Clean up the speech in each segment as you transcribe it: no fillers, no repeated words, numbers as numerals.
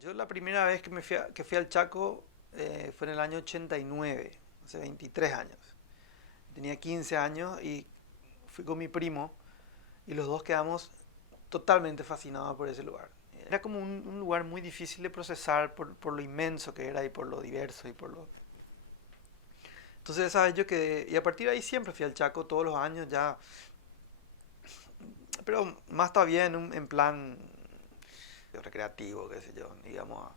Yo la primera vez que fui al Chaco fue en el año 89, hace 23 años. Tenía 15 años y fui con mi primo y los dos quedamos totalmente fascinados por ese lugar. Era como un lugar muy difícil de procesar por lo inmenso que era y por lo diverso y por lo... Entonces esa vez yo quedé, y a partir de ahí siempre fui al Chaco todos los años ya, pero más todavía en plan recreativo, qué sé yo, digamos.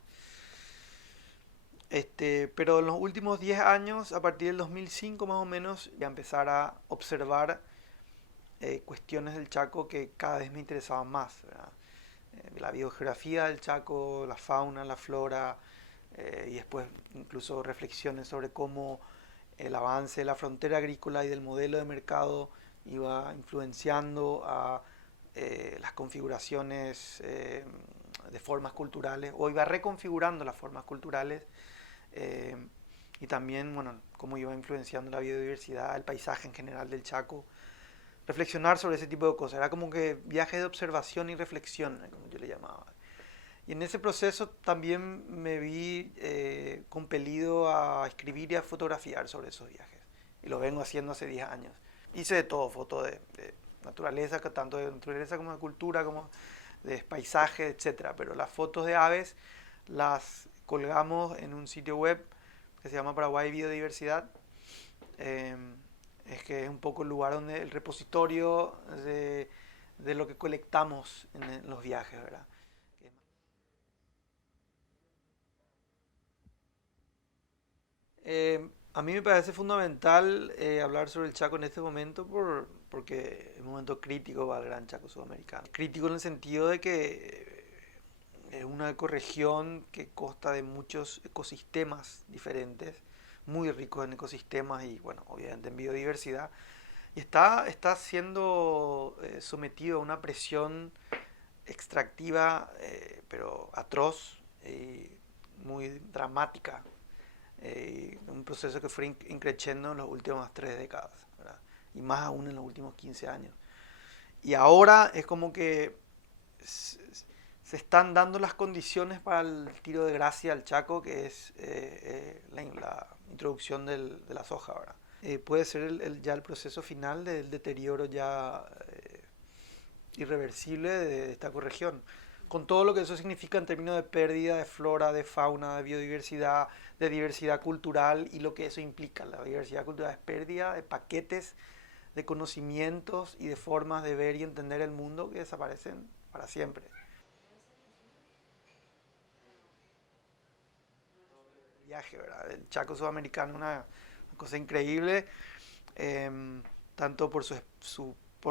Pero en los últimos 10 años, a partir del 2005 más o menos, ya empezar a observar cuestiones del Chaco que cada vez me interesaban más, ¿verdad? La biogeografía del Chaco, la fauna, la flora, y después incluso reflexiones sobre cómo el avance de la frontera agrícola y del modelo de mercado iba influenciando a las configuraciones de formas culturales, o iba reconfigurando las formas culturales, eh, y también, bueno, cómo iba influenciando la biodiversidad, el paisaje en general del Chaco. Reflexionar sobre ese tipo de cosas. Era como que viaje de observación y reflexión, como yo le llamaba. Y en ese proceso también me vi compelido a escribir y a fotografiar sobre esos viajes. Y lo vengo haciendo hace 10 años. Hice de todo, fotos de naturaleza, tanto de naturaleza como de cultura, como de paisaje, etcétera. Pero las fotos de aves las colgamos en un sitio web que se llama Paraguay Biodiversidad. Eh, es que es un poco el lugar donde el repositorio de lo que colectamos en los viajes, ¿verdad? A mí me parece fundamental hablar sobre el Chaco en este momento porque es un momento crítico para el Gran Chaco Sudamericano. Crítico en el sentido de que es una ecorregión que consta de muchos ecosistemas diferentes, muy ricos en ecosistemas y, bueno, obviamente en biodiversidad. Y está siendo sometido a una presión extractiva, pero atroz y muy dramática, un proceso que fue increciendo en las últimas 3 décadas, ¿verdad? Y más aún en los últimos 15 años. Y ahora es como que se están dando las condiciones para el tiro de gracia al Chaco, que es la introducción de la soja, ¿verdad? Puede ser ya el proceso final del deterioro ya irreversible de esta ecorregión, con todo lo que eso significa en términos de pérdida de flora, de fauna, de diversidad cultural y lo que eso implica. La diversidad cultural es pérdida de paquetes de conocimientos y de formas de ver y entender el mundo que desaparecen para siempre. El viaje, ¿verdad? El Chaco sudamericano es una cosa increíble, eh, tanto por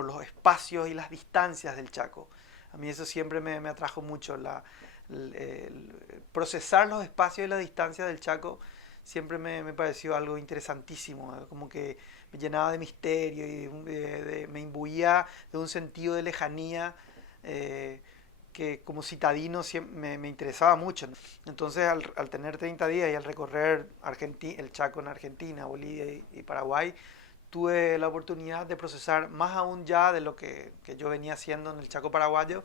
los espacios y las distancias del Chaco. A mí eso siempre me atrajo mucho, procesar los espacios y las distancias del Chaco siempre me pareció algo interesantísimo, como que me llenaba de misterio y me imbuía de un sentido de lejanía que como citadino me interesaba mucho. Entonces al tener 30 días y al recorrer el Chaco en Argentina, Bolivia y Paraguay, tuve la oportunidad de procesar más aún ya de lo que yo venía haciendo en el Chaco paraguayo.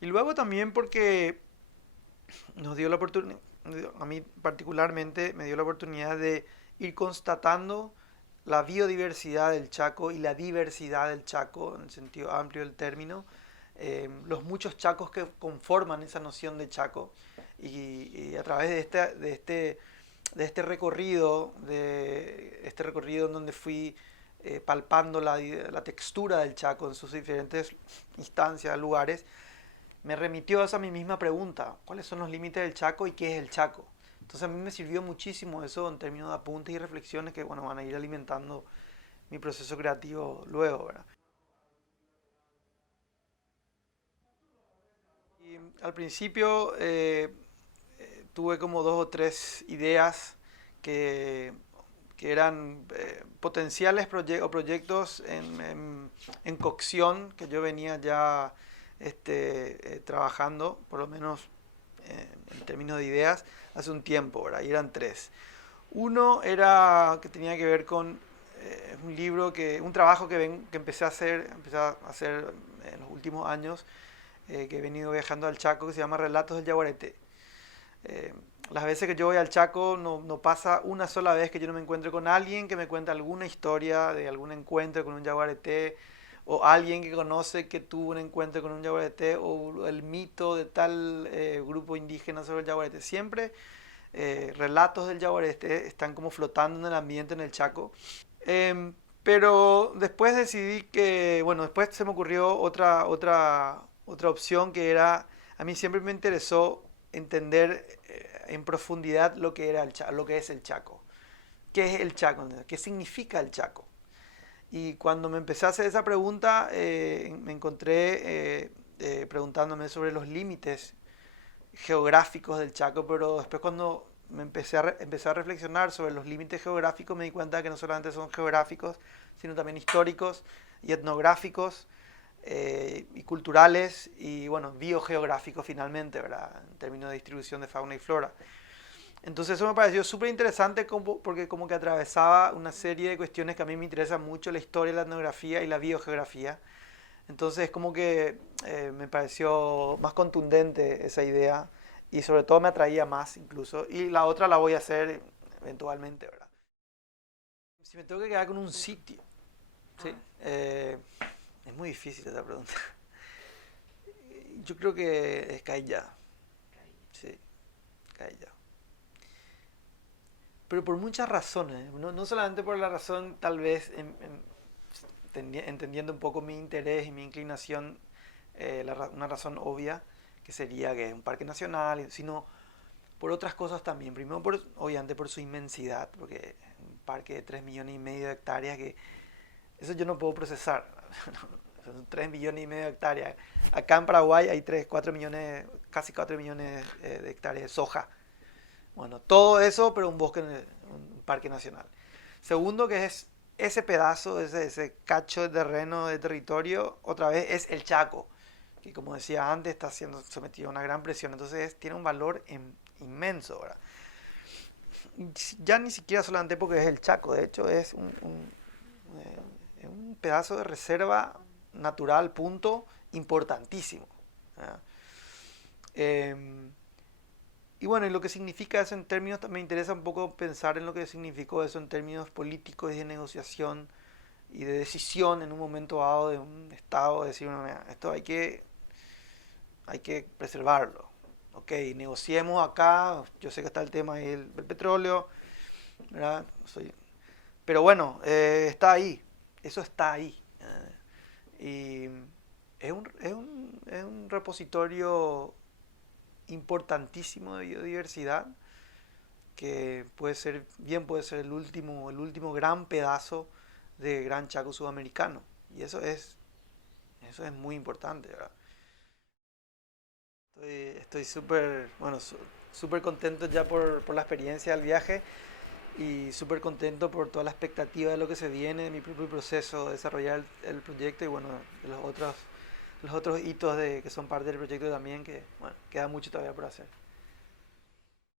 Y luego también porque nos dio la oportunidad, a mí particularmente me dio la oportunidad de ir constatando la biodiversidad del Chaco y la diversidad del Chaco, en el sentido amplio del término, los muchos chacos que conforman esa noción de Chaco y a través de este recorrido en donde fui palpando la textura del Chaco en sus diferentes instancias, lugares, me remitió a esa mi misma pregunta, ¿cuáles son los límites del Chaco y qué es el Chaco? Entonces a mí me sirvió muchísimo eso en términos de apuntes y reflexiones que, bueno, van a ir alimentando mi proceso creativo luego, ¿verdad? Y al principio tuve como dos o tres ideas que, que eran potenciales proyectos en cocción que yo venía ya trabajando, por lo menos en términos de ideas, hace un tiempo, ¿verdad? Y eran tres. Uno era que tenía que ver con un trabajo que empecé a hacer en los últimos años, que he venido viajando al Chaco, que se llama Relatos del Yaguareté. Eh, las veces que yo voy al Chaco no pasa una sola vez que yo no me encuentre con alguien que me cuente alguna historia de algún encuentro con un yaguareté, o alguien que conoce que tuvo un encuentro con un yaguareté, o el mito de tal grupo indígena sobre el yaguareté. Siempre relatos del yaguareté están como flotando en el ambiente en el Chaco. Pero después decidí que, bueno, después se me ocurrió otra opción que era, a mí siempre me interesó entender en profundidad lo que era lo que es el Chaco. ¿Qué es el Chaco? ¿Qué significa el Chaco? Y cuando me empecé a hacer esa pregunta, me encontré preguntándome sobre los límites geográficos del Chaco, pero después cuando empecé a reflexionar sobre los límites geográficos, me di cuenta que no solamente son geográficos, sino también históricos y etnográficos y culturales y, bueno, biogeográficos finalmente, ¿verdad? En términos de distribución de fauna y flora. Entonces eso me pareció súper interesante porque como que atravesaba una serie de cuestiones que a mí me interesan mucho, la historia, la etnografía y la biogeografía. Entonces como que me pareció más contundente esa idea y sobre todo me atraía más incluso. Y la otra la voy a hacer eventualmente, ¿verdad? Si me tengo que quedar con un sitio, ¿sí? Es muy difícil esa pregunta. Yo creo que es Cayá, sí, Cayá. Pero por muchas razones, no solamente por la razón tal vez entendiendo un poco mi interés y mi inclinación, una razón obvia, que sería que es un parque nacional, sino por otras cosas también. Primero, obviamente, por su inmensidad, porque es un parque de 3,5 millones de hectáreas, que eso yo no puedo procesar. Son 3,5 millones de hectáreas. Acá en Paraguay hay 3, 4 millones, casi 4 millones de hectáreas de soja. Bueno, todo eso, pero un bosque, un parque nacional. Segundo, que es ese pedazo, ese cacho de terreno, de territorio, otra vez es el Chaco, que como decía antes, está siendo sometido a una gran presión. Entonces tiene un valor inmenso, ¿verdad? Ya ni siquiera solamente porque es el Chaco, de hecho es un pedazo de reserva natural, punto, importantísimo. ¿Verdad? Eh, y bueno, y lo que significa eso en términos, me interesa un poco pensar en lo que significó eso en términos políticos y de negociación y de decisión en un momento dado de un Estado, de decir, bueno, mira, esto hay que preservarlo. Ok, negociemos acá, yo sé que está el tema del petróleo, ¿verdad? Pero bueno, está ahí, eso está ahí. Y es un repositorio importantísimo de biodiversidad que puede ser el último gran pedazo de Gran Chaco sudamericano. Y eso es muy importante, ¿verdad? Estoy súper, bueno, súper contento ya por la experiencia del viaje y súper contento por toda la expectativa de lo que se viene, de mi propio proceso de desarrollar el proyecto y bueno, de los otros hitos que son parte del proyecto también, que bueno, queda mucho todavía por hacer.